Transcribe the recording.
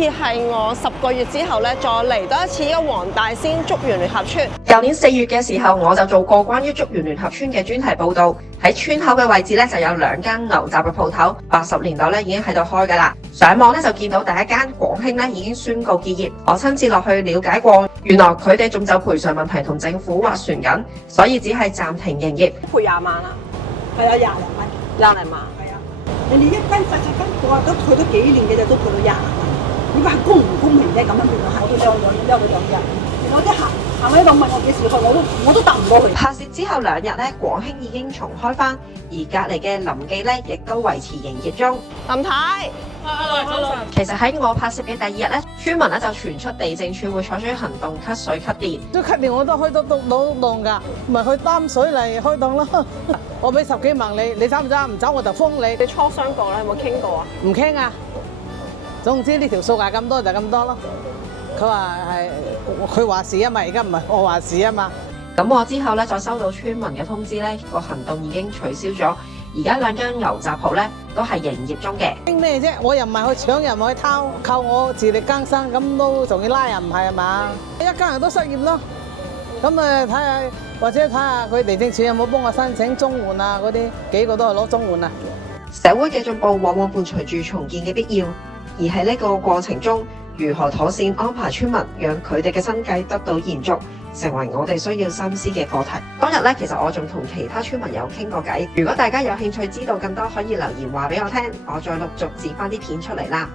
次係我10個月之後咧，再嚟多一次呢個黃大仙竹園聯合村。舊年4月嘅時候，我就做過關於竹園聯合村嘅專題報導。喺村口嘅位置咧，就有2間牛雜嘅鋪頭，80年代咧已經喺度開㗎啦。上網咧就見到第一間廣興咧已經宣告結業，我親自落去了解過，原來佢哋仲就賠償問題同政府斡旋緊，所以只係暫停營業。賠20萬啊？係啊，20零蚊。20零萬。係啊，人哋一間細細間鋪都退咗幾年嘅，就都退到20零蚊。呢個係公唔公平啫？咁樣變咗係，我都休咗2日。我啲行喺度問我幾時去，我都答唔到佢。拍攝之後2日咧，廣興已經重開返，而隔離嘅林記咧亦都維持營業中。林太，其實喺我拍攝嘅第2日咧，村民咧就傳出地政處會採取行動吸水吸電。都吸電我都開到檔㗎，咪去擔水嚟開檔咯。我俾10幾萬你走唔走？唔走我就封你。你磋商過咧，有冇傾過啊？唔傾啊，總之呢條數係咁多就咁多咯。佢話係佢話事啊嘛，而家唔係我話事啊嘛。咁我之後咧再收到村民嘅通知咧，個行動已經取消咗。而家2間牛雜鋪咧都係營業中嘅。傾咩啫？我又唔係去搶，又唔係去偷，靠我自力更生，咁都仲要拉人唔係啊嘛？一家人都失業咯。咁睇下或者睇下佢地政處有冇幫我申請綜援啊？嗰啲幾個都係攞綜援啊。社會嘅進步往往伴隨住重建嘅必要，而喺呢個過程中，如何妥善安排村民，讓佢哋嘅生計得到延續，成為我哋需要深思嘅課題。當日咧，其實我仲同其他村民有傾過偈。如果大家有興趣知道更多，可以留言話俾我聽，我再陸續剪翻啲片出嚟啦。